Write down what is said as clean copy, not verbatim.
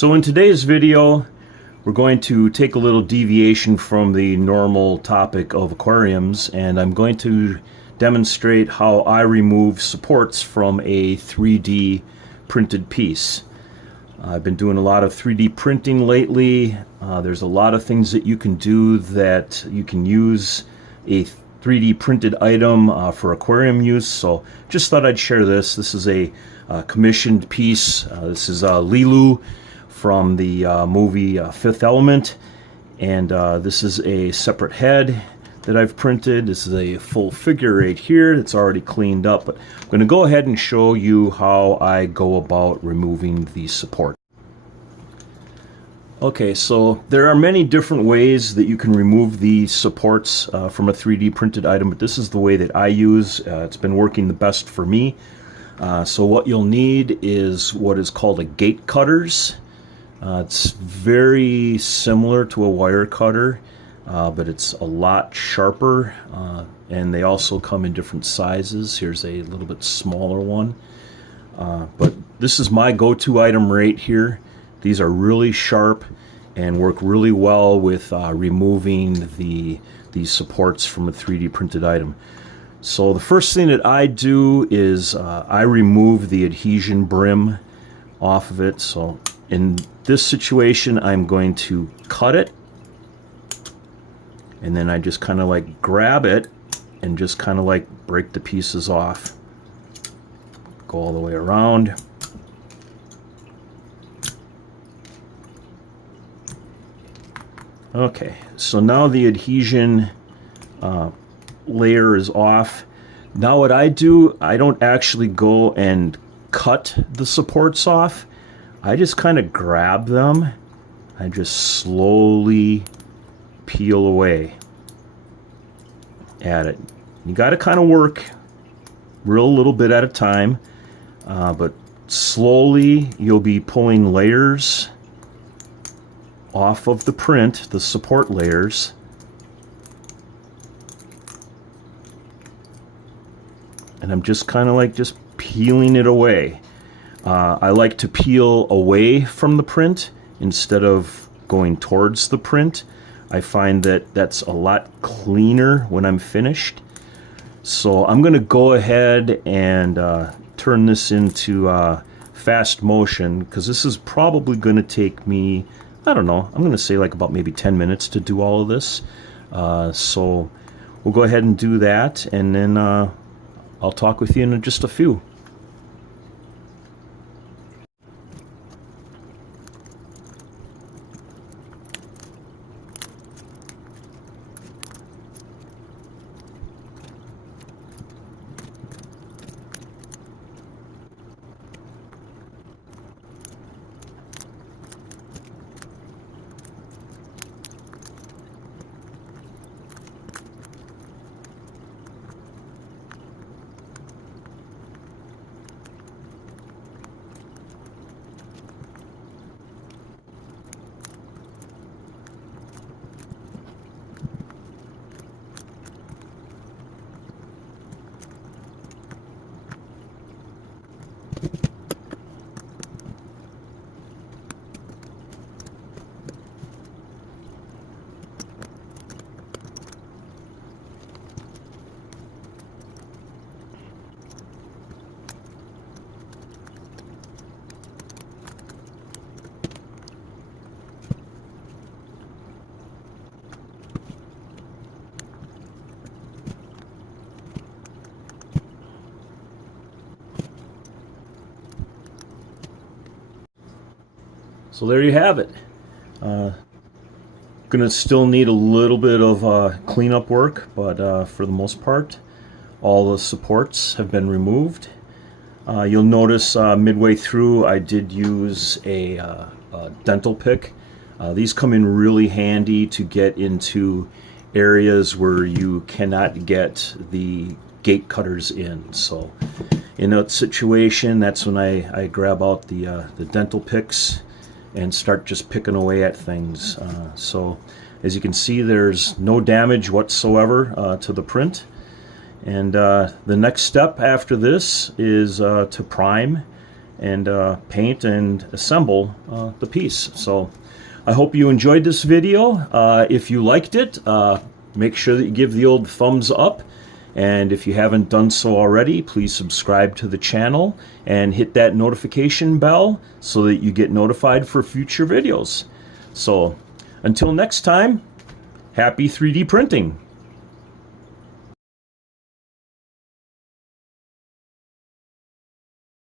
So in today's video, we're going to take a little deviation from the normal topic of aquariums, and I'm going to demonstrate how I remove supports from a 3D printed piece. I've been doing a lot of 3D printing lately. There's a lot of things that you can do that you can use a 3D printed item for aquarium use, so just thought I'd share this. This is a commissioned piece. This is Lilu from the movie Fifth Element, and this is a separate head that I've printed. This is a full figure right here. It's already cleaned up, but I'm going to go ahead and show you how I go about removing the support. Okay, so there are many different ways that you can remove the supports from a 3D printed item, but this is the way that I use. It's been working the best for me. So what you'll need is what is called a gate cutters. It's very similar to a wire cutter, but it's a lot sharper, and they also come in different sizes. Here's a little bit smaller one, but this is my go-to item right here. These are really sharp and work really well with removing these supports from a 3D printed item. So the first thing that I do is I remove the adhesion brim off of it. So in this situation, I'm going to cut it, and then I just kind of like grab it and just kind of like break the pieces off. Go all the way around. Okay, so now the adhesion layer is off. Now what I do, I don't actually go and cut the supports off. I just kind of grab them. I just slowly peel away at it. You got to kind of work real little bit at a time, but slowly you'll be pulling layers off of the print, the support layers. And I'm just kind of like just peeling it away. I like to peel away from the print instead of going towards the print. I find that that's a lot cleaner when I'm finished. So I'm going to go ahead and turn this into fast motion, because this is probably going to take me, I don't know, I'm going to say like about maybe 10 minutes to do all of this. So we'll go ahead and do that, and then I'll talk with you in just a few. So there you have it. Gonna still need a little bit of cleanup work, but for the most part, all the supports have been removed. You'll notice midway through I did use a dental pick. These come in really handy to get into areas where you cannot get the gate cutters in. So in that situation, that's when I grab out the dental picks and start just picking away at things. So as you can see, there's no damage whatsoever to the print. And the next step after this is to prime and paint and assemble the piece. So I hope you enjoyed this video. If you liked it, make sure that you give the old thumbs up. And if you haven't done so already, please subscribe to the channel and hit that notification bell so that you get notified for future videos. So until next time, happy 3D printing.